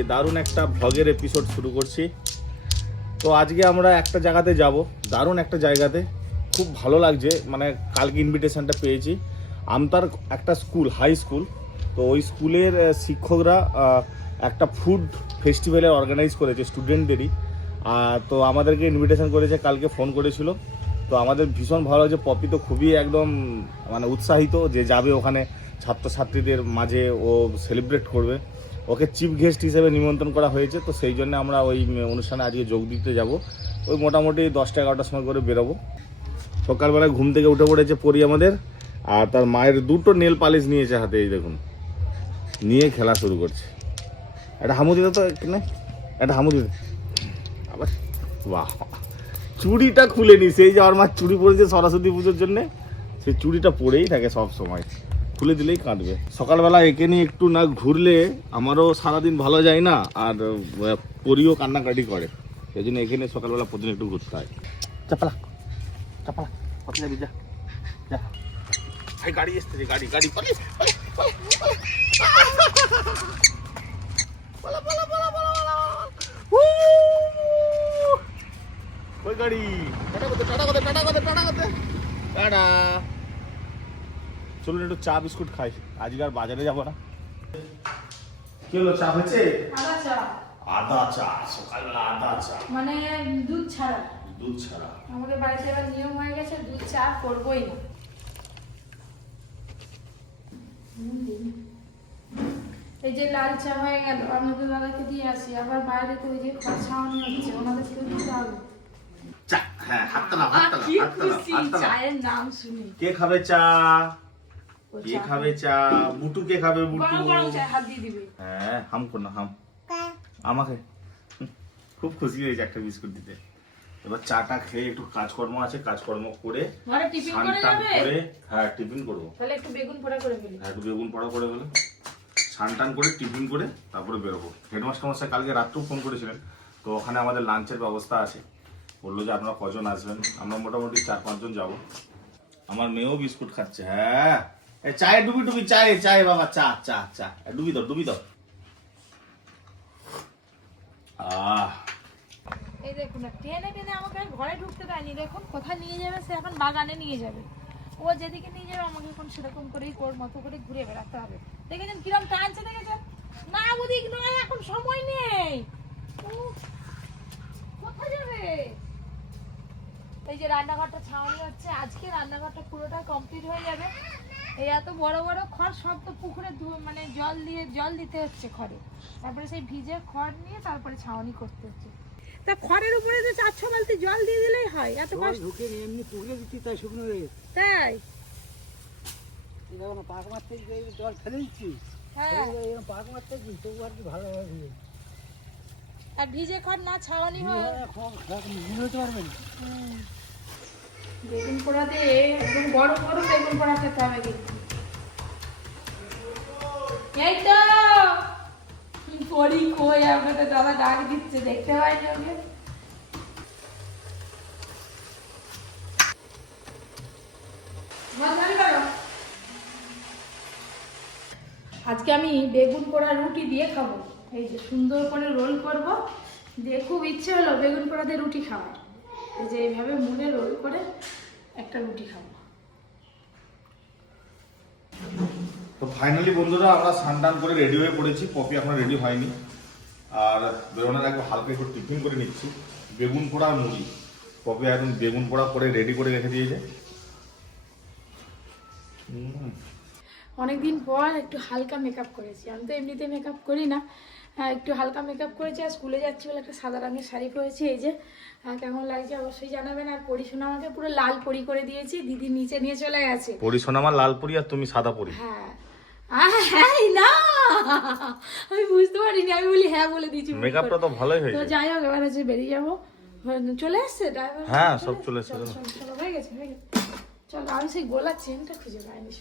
আজকে দারুণ একটা ভ্লগের এপিসোড শুরু করছি। তো আজকে আমরা একটা জায়গাতে যাব, দারুণ একটা জায়গাতে। খুব ভালো লাগছে মানে কালকে ইনভিটেশনটা পেয়েছি। আমতার একটা স্কুল হাই স্কুল তো ওই স্কুলের শিক্ষকরা একটা ফুড ফেস্টিভ্যালে অর্গানাইজ করেছে স্টুডেন্টদেরই তো আমাদেরকে ইনভিটেশন করেছে, কালকে ফোন করেছিল। তো আমাদের ভীষণ ভালো লাগছে, পপি তো খুবই একদম মানে উৎসাহিত যে যাবে ওখানে। ছাত্রছাত্রীদের মাঝে ও সেলিব্রেট করবে। ওকে চিফ গেস্ট হিসেবে নিমন্ত্রণ করা হয়েছে, তো সেই জন্য আমরা ওই অনুষ্ঠানে আজকে যোগ দিতে যাব। ওই মোটামুটি দশটা এগারোটার সময় করে বেরোবো। সকালবেলায় ঘুম থেকে উঠে পড়েছে পরি আমাদের, আর তার মায়ের দুটো নেল পালিশ নিয়েছে হাতে, এই দেখুন। নিয়ে খেলা শুরু করছে। একটা হামু দিতে তো না একটা হামু দিতে আবার, বাহ। চুড়িটা খুলে নি সেই যে আমার মা চুড়ি পরেছে সরস্বতী পুজোর জন্যে, সেই চুড়িটা পরেই থাকে সব সময়। খুলে দিলেই কাটবে। সকালবেলা একে নিয়ে একটু না ঘুরলে আমারও সারাদিন ভালো যায় না আর পরিও কান্নাকাটি করে। সেই জন্য এখানে সকালবেলা প্রতিদিন একটু ঘুরতে হয়। চাপালা চাপালা কত যাবি যা যা। ভাই গাড়ি এসতেছে গাড়ি গাড়ি পালি টাটা করতে টাটা করতে টাটা করতে টাটা করতে। টাটা। চলুন একটু চা বিস্কুট খাই। আজকে আর বাজারে যাব না। কি হলো চা হয়েছে? আদা চা। আদা চা সকালবেলা আদা চা। মানে দুধ ছাড়া। দুধ ছাড়া। আমাদের বাড়িতে এবার নিয়ম হয়ে গেছে দুধ চা করবোই না। এই যে লাল চা হয়ে গেল আপনাদের দাদাকে দিয়ে আসি। আবার বাইরে তো ওই যে খরচাওয়ানি হচ্ছে ওনাদেরকেও দিতে হবে। চা হ্যাঁ হাতটা হাতটা হাতটা। চায়ের নাম শুনি। কে খাবে চা? কে খাবে চা? বুটু কে খাবে চায় হাত দিয়ে দিবে। হ্যাঁ হাম কর না হাম। আমাকে? খুব খুশি হয়েছে একটা বিস্কুট দিতে। এবার চাটা খেয়ে একটু কাজকর্ম আছে কাজকর্ম করে স্নান করে টান যাবে? করে হ্যাঁ টিফিন করব। তাহলে একটু বেগুন পোড়া করে ফেলি। হ্যাঁ একটু বেগুন পড়া করে বলে স্নান টান করে টিফিন করে তারপরে বেরোবো। হেডমাস্টার মশাই কালকে রাত্রেও ফোন করেছিলেন। তো ওখানে আমাদের লাঞ্চের ব্যবস্থা আছে। বলল যে আপনারা কজন আসবেন? আমরা মোটামুটি চার পাঁচজন যাব। আমার মেয়েও বিস্কুট খাচ্ছে। হ্যাঁ চায়ে ডুবি ডুবি, চায়ে চায়ে বাবা, চা চা চা। ডুবি দাও ডুবি দাও। আহ। এই দেখুন, টেনে টেনে আমাকে ঘরে ঢুকতে দেয়নি। দেখুন, কোথায় নিয়ে যাবে, সে এখন বাগানে নিয়ে যাবে। ও যেদিকে নিয়ে যাবে, আমাকে এখন সেরকম করেই ওর মতো করে ঘুরে বেড়াতে হবে। দেখেছেন কিরম টানছে, দেখেছেন? না ওদিক নয়, এখন সময় নেই। কোথায় যাবে? এই যে রান্নাঘরটা ছাউনি হচ্ছে, আজকে রান্নাঘরটা পুরোটা কমপ্লিট হয়ে যাবে। এই এত বড় বড় খড় সব তো পুকুরে মানে জল দিয়ে জল দিতে হচ্ছে খড়ে। তারপরে সেই ভিজে খড় নিয়ে তারপরে ছাউনি করতে হচ্ছে। তা খড়ের উপরে তো চার ছ বালতি জল দিয়ে দিলেই হয় এত কষ্ট ঢুকে এমনি পুকুরে দিচ্ছি তাই শুকনো হয়ে গেছে। তাই? এই দেখো না পাক মারতে জল ফেলে দিচ্ছি। হ্যাঁ। পাক মারতে তবু আর কি ভালোভাবে দিয়ে আর ভিজে খড় না ছাওয়ানি হয় হতে পারবে বেগুন পোড়াতে, একদম বড় বড় বেগুন পোড়া খেতে হবে কিন্তু। এই তো! পরি কই? আপনাদের দাদা ডাক দিচ্ছে, দেখতে পাইনি ওকে। আজকে আমি বেগুন পোড়া রুটি দিয়ে খাব। এই যে সুন্দর করে রোল করব। দিয়ে খুব ইচ্ছে হলো বেগুন পোড়া দিয়ে রুটি খাওয়ার। এই যে এইভাবে মুড়ে রোল করে একটা রুটি খাব। তো ফাইনালি বন্ধুরা আমরা স্নান টান করে রেডি হয়ে পড়েছি। পপি এখনও রেডি হয়নি। আর বেরোনোর আগে হালকা একটু টিফিন করে নিচ্ছি। বেগুন পোড়া আর মুড়ি। পপি একদম বেগুন পোড়া করে রেডি করে রেখে দিয়েছে। উম, অনেকদিন পর একটু হালকা মেকআপ করেছি। আমি তো এমনিতে মেকআপ করি না। হ্যাঁ, একটু হালকা মেকআপ করেছি আর স্কুলে যাচ্ছি বলে একটা সাদা রঙের শাড়ি পরেছি। এই যে কেমন লাগছে অবশ্যই জানাবেন। আর পরিশোনা আমাকে পুরো লাল পরি করে দিয়েছি। দিদি নিচে নিয়ে চলে গেছে। পরি সোনামা লাল পরি আর তুমি সাদা পরি। হ্যাঁ। হ্যাঁ না! আমি বুঝতে পারিনি। আমি বলি হ্যাঁ বলে দিয়েছি। মেকআপটা তো ভালোই তো যাই হোক এবার হচ্ছে বেরিয়ে যাব। চলে এসছে? ড্রাইভার হ্যাঁ, সব চলে এসছে, হয়ে গেছে হয়ে গেছে। চলো আমি সেই গোলার চেনটা খুঁজে পাইনি।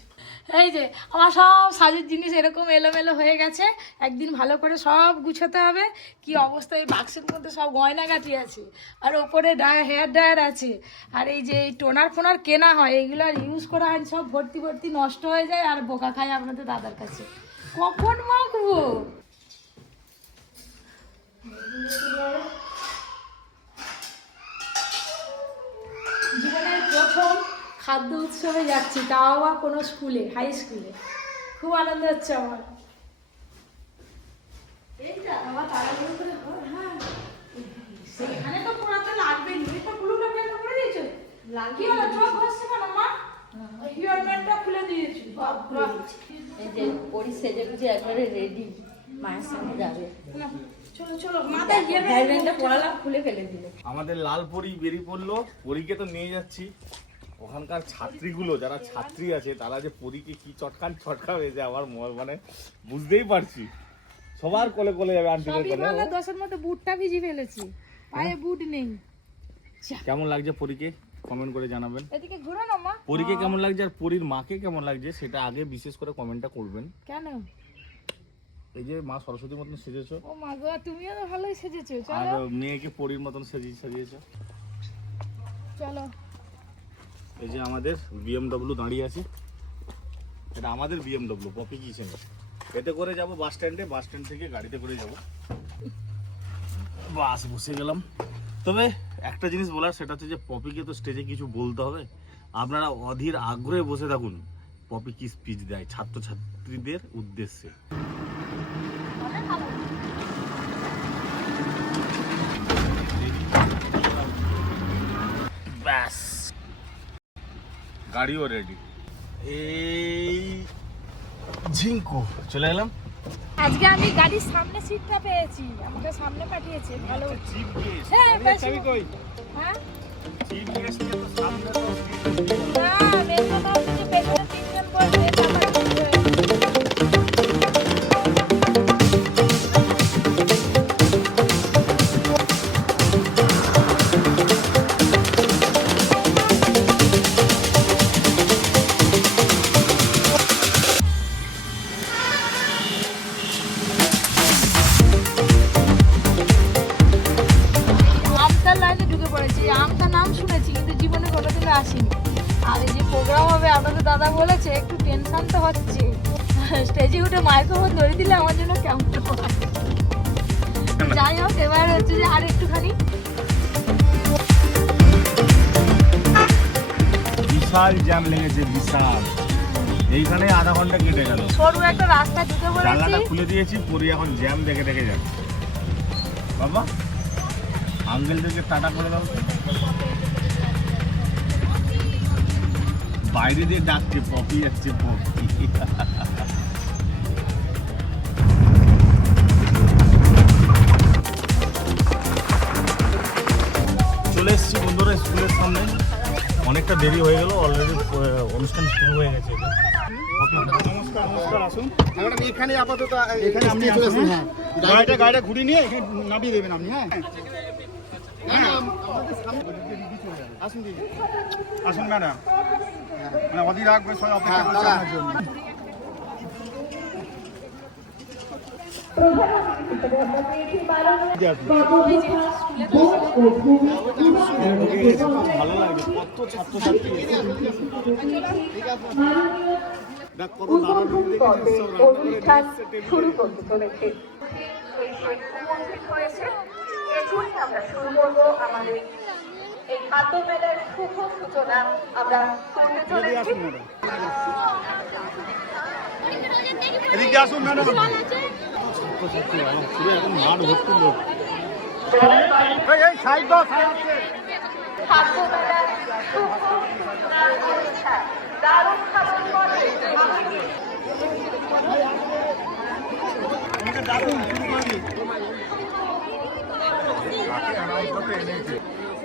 এই যে আমার সব সাজের জিনিস এরকম এলোমেলো হয়ে গেছে। একদিন ভালো করে সব গুছাতে হবে। কি অবস্থা এই বাক্সের মধ্যে সব গয়নাগাটি আছে আর ওপরে হেয়ার ড্রায়ার আছে। আর এই যে এই টোনার ফোনার কেনা হয় এইগুলো আর ইউজ করা হয় সব ভর্তি ভর্তি নষ্ট হয়ে যায় আর বোকা খায় আপনাদের দাদার কাছে। কখন মাখবো? খাদ্য উৎসবে যাচ্ছি তাও আবার কোনো স্কুলে হাই স্কুলে খুব আনন্দ হচ্ছে আমার। করে হয়, হ্যাঁ। সেখানে তো পোড়াতে লাগবে এটা ব্লুটা প্যান্ট করে দিয়েছ। কি হলো চোখ ঘষছে কেন মা? হিয়ার খুলে দিয়েছি এই যে পরি সেজে গুজে একবারে রেডি মায়ের সঙ্গে যাবে। চলো চলো পড়ালাম খুলে ফেলে দিল। আমাদের লাল পরি বেরিয়ে পড়ল পরীকে তো নিয়ে যাচ্ছি। ওখানকার ছাত্রীগুলো যারা ছাত্রী আছে তারা যে পরীকে কি চটকান চটকা হয়েছে আমার মানে বুঝতেই পারছি। সবার কোলে কোলে যাবে আন্টিদের কোলে। দশের মধ্যে বুটটা ভিজি ফেলেছি। পায়ে বুট নেই। কেমন লাগছে পরীকে? কমেন্ট করে জানাবেন। এদিকে ঘুরো না মা। পরীকে কেমন লাগছে আর পরীর মাকে কেমন লাগছে সেটা আগে বিশেষ করে কমেন্টটা করবেন। কেন? এই যে মা সরস্বতীর মতন সেজেছো। ও মা গো তুমিও তো ভালোই সেজেছো। চলো। আর মেয়েকে পরীর মতন সেজিয়ে সাজিয়েছো। চলো। এই যে আমাদের বিএমডব্লিউ দাঁড়িয়ে আছে। এটা আমাদের বিএমডব্লিউ পপি কিচেন এতে করে যাব বাস স্ট্যান্ডে বাস স্ট্যান্ড থেকে গাড়িতে করে যাব। বাস বসে গেলাম। তবে একটা জিনিস বলার, সেটা হচ্ছে যে পপিকে তো স্টেজে কিছু বলতে হবে। আপনারা অধীর আগ্রহে বসে থাকুন পপি কি স্পিচ দেয় ছাত্রছাত্রীদের উদ্দেশ্যে। গাড়িও রেডি এই ঝিঙ্কু চলে এলাম। আজকে আমি গাড়ির সামনে সিটটা পেয়েছি। আমাকে সামনে পাঠিয়েছে ভালো। চিপ হ্যাঁ হ্যাঁ? বিশাল জ্যাম লেগেছে বিশাল। এইখানে আধা ঘণ্টা কেটে গেল। সরু একটা রাস্তা ঢুকে জানলাটা পড়েছি খুলে দিয়েছি পুরি এখন জ্যাম দেখে দেখে যাচ্ছে বাবা আঙ্কেলদেরকে টাটা করে দাও বাইরে দিয়ে ডাকছে পপি যাচ্ছে পপি। অনেকটা দেরি হয়ে গেল অলরেডি অনুষ্ঠান শুরু হয়ে গেছে। নমস্কার নমস্কার আসুন। ম্যাডাম এখানে আপাতত এখানে আপনি আসুন হ্যাঁ। গাড়িটা গাড়িটা ঘুরিয়ে নিয়ে এখানে নামিয়ে দেবেন আপনি হ্যাঁ। হ্যাঁ। আসুন আসুন ম্যাডাম। মানে অধীর আগ্রহে সবাই অপেক্ষা হ্যাঁ, করছে। জন্য ভালো লাগে কত ছাত্রছাত্রী দেখ কত দাঁড়ানো দেখেছিস সব রান্না করে নিয়ে এসছে টেবিলে। উপস্থিত হয়েছে এখনই আমরা শুরু করব আমাদের এই খাদ্য মেলার শুভ সূচনা আমরা করতে চলেছি এদিকে আসুন ম্যাডাম ছাত্রছাত্রী আমার পুরো এখন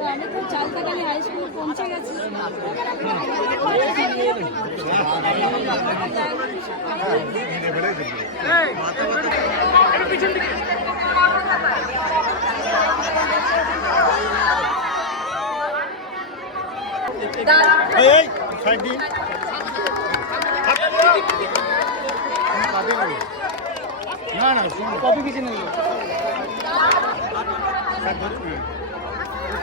আমি তো চালতাকালি হাই স্কুল পৌঁছে গেছি এই এই সাইড দিন না না কপি কিছু নেই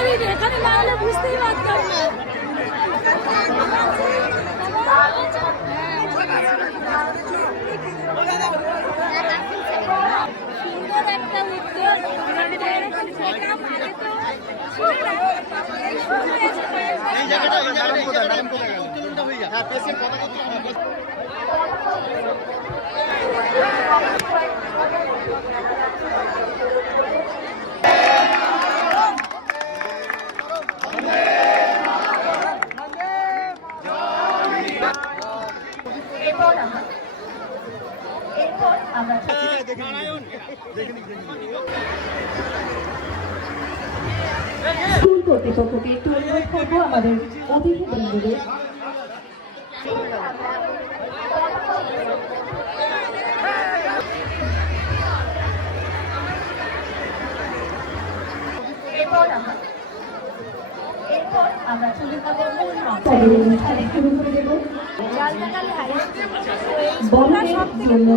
পারিনি এখানে না হলে বুঝতেই পারতাম না। এরকম প্রোগ্রাম আগে তো ছিল না। এই শুরু হয়েছে এই জায়গাটা এই জায়গাটা কোথায় ম্যাডাম কোথায় গেল উত্তোলনটা হয়ে যাবে হ্যাঁ পেশেন্ট পতাকা উত্তোলন হবে। এরপর আমরা এরপর আমরা স্কুল কর্তৃপক্ষকে একটু অনুরোধ করব আমাদের অতিথি আমরা চলে যাব অনুষ্ঠানে শুরু করে দেবো। জন্য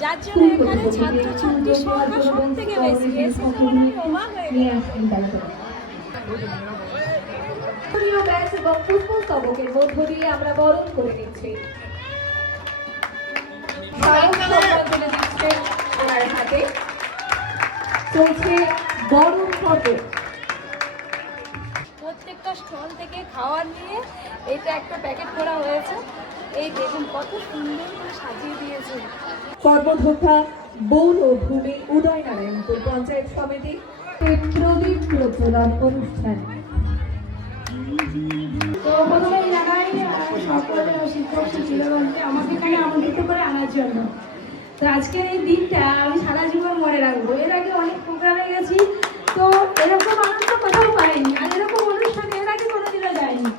যার জন্য এখানে ছাত্রছাত্রীর সংখ্যা সব থেকে বেশি। এসে অবাক হয়ে ব্যাচ এবং পুষ্পস্তবকের মধ্য দিয়ে আমরা বরণ করে নিচ্ছি। ওনার হাতে। চলছে বরণ প্রত্যেকটা স্টল থেকে খাবার নিয়ে এটা একটা প্যাকেট করা হয়েছে। এই দেখুন কত সুন্দর করে সাজিয়ে দিয়েছে। কর্মধোক্তা বৌন ভূমি উদয়নারায়ণপুর পঞ্চায়েত সমিতি প্রদীপ প্রজ্বলন অনুষ্ঠান। আমাকে এখানে আমন্ত্রিত করে আনার জন্য। তো আজকের এই দিনটা আমি সারা জীবন মনে রাখব। এর আগে অনেক প্রোগ্রামে গেছি, তো এরকম আনন্দ কোথাও পাইনি। আর এরকম অনুষ্ঠানে এর আগে কোনোদিনও যাইনি।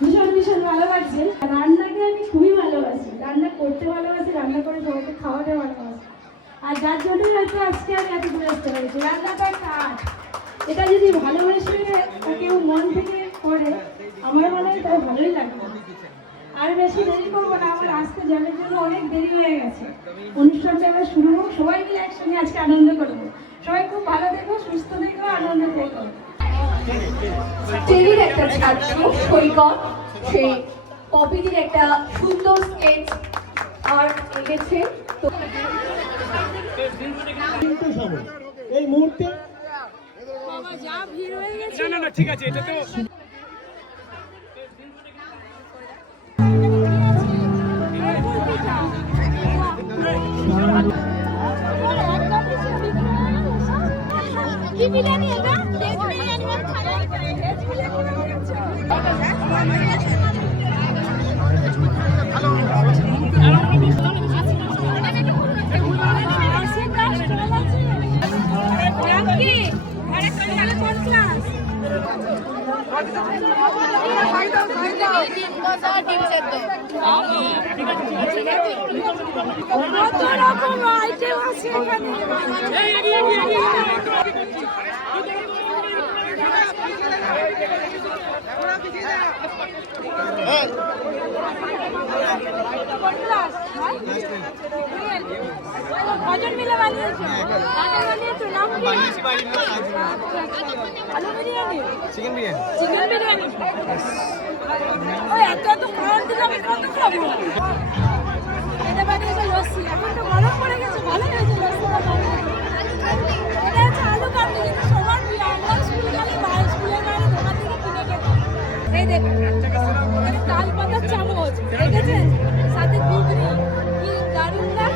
ভীষণ ভীষণ ভালো লাগছে। রান্নাকে আমি খুবই ভালোবাসি। রান্না করতে ভালোবাসি, রান্না করে সবাইকে খাওয়াতে আর যার জন্যই হয়তো আজকে আমি এত দূরে আসতে পেরেছি রান্নাটা একটা আর্ট এটা যদি ভালোবেসে কেউ মন থেকে করে, আমার মনে হয় তার ভালোই লাগবে। আর বেশি দেরি করব না, আমার আসতে যাওয়ার জন্য অনেক দেরি হয়ে গেছে। অনুষ্ঠানটা এবার শুরু হোক, সবাই মিলে একসঙ্গে আজকে আনন্দ করব। সবাই খুব ভালো দেখো সুস্থ দেখো আনন্দ করব টেলির একটা ছাত্র, সৈকত, সে পপিদির একটা সুন্দর স্কেচ আর্ট এঁকেছে। তো এই মুহূর্তে হয়ে না না ঠিক আছে এটা তো বিরিয়ানি এটা? ভেজ বিরিয়ানি আর ভেজ কত কজন মিলে বানিয়েছো কাকে বানিয়েছো নাম কি আলু বিরিয়ানি চিকেন বিরিয়ানি চিকেন বিরিয়ানি ওই এত এত খাবার দিলে আমি কত খাব? এটা বানিয়েছে লস্যি এখন তো গরম তাল পাতার চামচ দেখেছেন সাথে ঘুগনি কি দারুণ না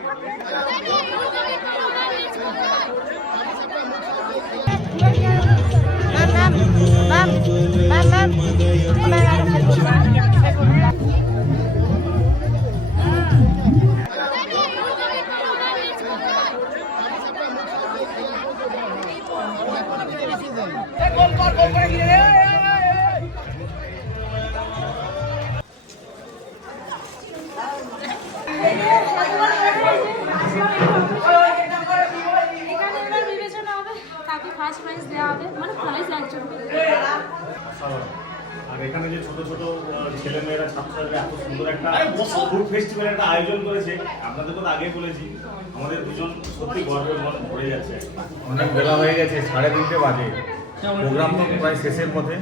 Mam, mam, mam, mam, mam. First prize দেওয়া হবে মানে প্রাইজ একজনকে। আর এখানে যে ছোট ছোট ছেলে মেয়েরা ছাত্রছাত্রীরা এত সুন্দর একটা ফুড ফেস্টিভ্যাল একটা আয়োজন করেছে। আপনাদেরকে তো আগে বলেছি আমাদের দুজন সত্যি গর্বের মন ভরে যাচ্ছে। অনেক বেলা হয়ে গেছে সাড়ে তিনটে বাজে। প্রোগ্রাম তো প্রায় শেষের পথে।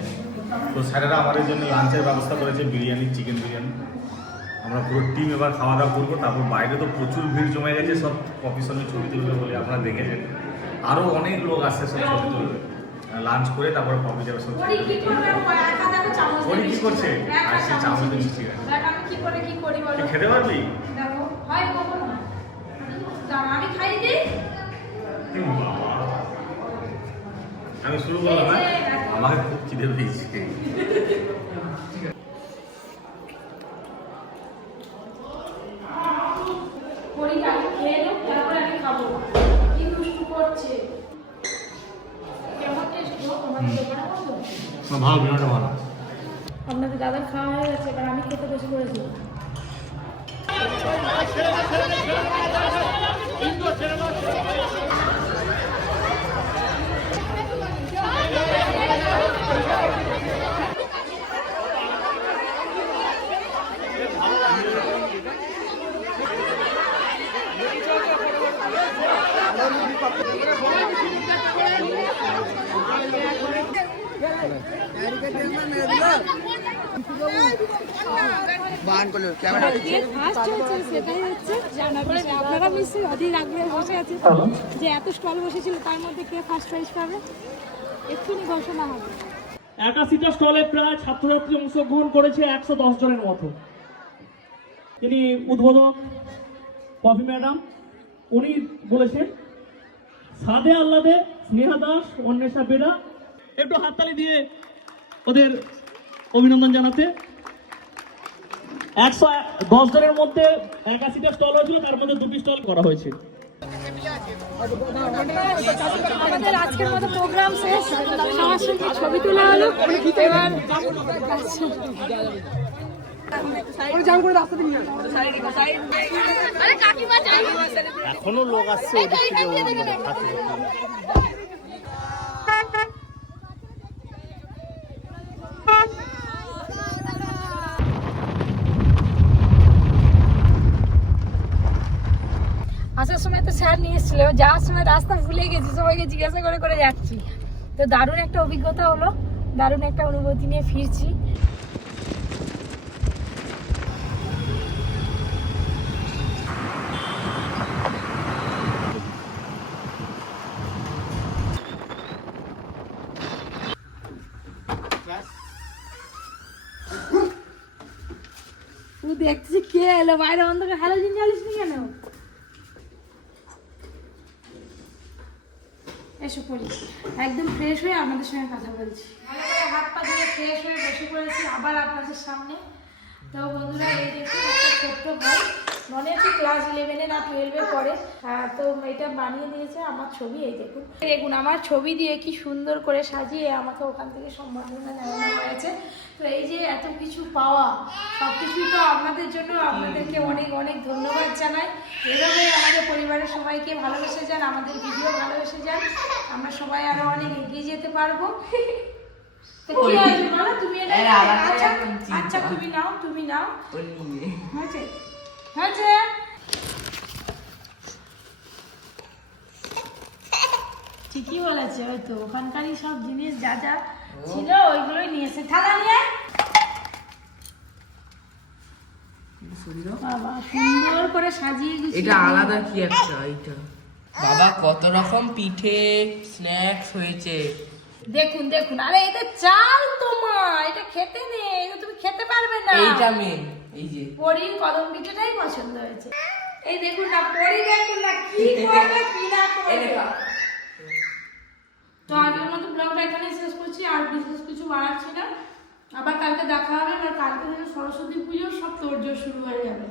তো স্যারেরা আমাদের জন্য লাঞ্চের ব্যবস্থা করেছে বিরিয়ানি চিকেন বিরিয়ানি। আমরা পুরো টিম এবার খাওয়া দাওয়া করব। তারপর বাইরে তো প্রচুর ভিড় জমে গেছে সব কফির ছবি তুলবে বলে আপনারা দেখেছেন। আরও অনেক লোক আসছে সব ছবি তুলবে। লাঞ্চ করে তারপরে কফি যাবে সব ওরি কি করছে? আর সে চামচ দিয়ে মিষ্টি খায়। আমি কি করে কি করি বলো? খেতে পারবি? হয় আমি শুরু করলাম হ্যাঁ? আমাকে খুব খিদে পেয়েছে করি আগে খেয়ে নেব তারপরে আমি খাব কি দুষ্টু করছে কেমন টেস্ট গো তোমাদের দোকানে বন্ধ ভালো বিরিয়ানিটা ভালো দাদার খাওয়া হয়ে গেছে এবার আমি খেতে বসে পড়েছি। কে ফার্স্ট হয়েছে সেটাই হচ্ছে আপনারা অধীর আগ্রহে বসে আছেন যে এত স্টল বসেছিল তার মধ্যে কে ফার্স্ট প্রাইজ পাবে এক্ষুনি ঘোষণা হবে একাশিটা স্টলে প্রায় ছাত্রছাত্রী অংশগ্রহণ করেছে একশো দশ জনের মতো। তিনি উদ্বোধক কফি ম্যাডাম, উনি বলেছেন, সাদে আল্লাদে স্নেহা দাস, অন্বেষা বেরা। একটু হাততালি দিয়ে ওদের অভিনন্দন জানাতে। একশো দশ জনের মধ্যে একাশিটা স্টল হয়েছিল তার মধ্যে দুটি স্টল করা হয়েছে। আমাদের আজকের মতো প্রোগ্রাম শেষ। ছবি তোলা হলো এবার এখনও লোক আসছে ওদিক থেকে ওদিকে খাচ্ছে আসার সময় তো স্যার নিয়ে এসেছিল। যাওয়ার সময় রাস্তা ভুলে গেছি, সবাইকে জিজ্ঞাসা করে করে যাচ্ছি। তো দারুণ একটা অভিজ্ঞতা হলো, দারুণ একটা অনুভূতি নিয়ে ফিরছি। তুই দেখছিস কে এলো, বাইরে অন্ধকার। হ্যালোজিন জ্বালিস নি কেন? এসো পড়ি একদম ফ্রেশ হয়ে আপনাদের সঙ্গে কথা বলছি। হাত পা ধুয়ে ফ্রেশ হয়ে বসে পড়েছি আবার আপনাদের সামনে। তো বন্ধুরা, এই দেখুন একটা ছোট্ট ভাই মনে হচ্ছে ক্লাস ইলেভেনে না টুয়েলভে পড়ে আহ, তো এটা বানিয়ে দিয়েছে আমার ছবি এই দেখুন। দেখুন আমার ছবি দিয়ে কি সুন্দর করে সাজিয়ে আমাকে ওখান থেকে সম্বর্ধনা জানানো হয়েছে। তো এই যে এত কিছু পাওয়া সব কিছুই তো আপনাদের জন্য আপনাদেরকে অনেক অনেক ধন্যবাদ জানাই। এভাবে আমাদের পরিবারের সবাইকে ভালোবেসে যান আমাদের ভিডিও ভালোবেসে যান। আমরা সবাই আরও অনেক এগিয়ে যেতে পারব। তুমি আচ্ছা আচ্ছা তুমি নাও তুমি নাও। হয়েছে? ঠিকই বলেছে ওই তো। ওখানকারই সব জিনিস যা যা ছিল ওইগুলোই নিয়ে এসে থালা নিয়ে। বাবা সুন্দর করে সাজিয়ে এটা আলাদা কি একটা এটা বাবা কত রকম পিঠে স্ন্যাক্স হয়েছে। দেখুন দেখুন। আরে এটা চাল তোমা এটা খেতে নেই এটা তুমি খেতে পারবে না। এইটা মেন এই যে। পরির কদম পিঠেটাই পছন্দ হয়েছে। এই দেখুন না পরি দেখুন না কি করবে কি না করবে তো আজকের মতো ব্লগটা এখানেই শেষ করছি আর বিশেষ কিছু বাড়াচ্ছি না। আবার কালকে দেখা হবে আর কালকে থেকে সরস্বতী পুজোর সব তোর শুরু হয়ে যাবে।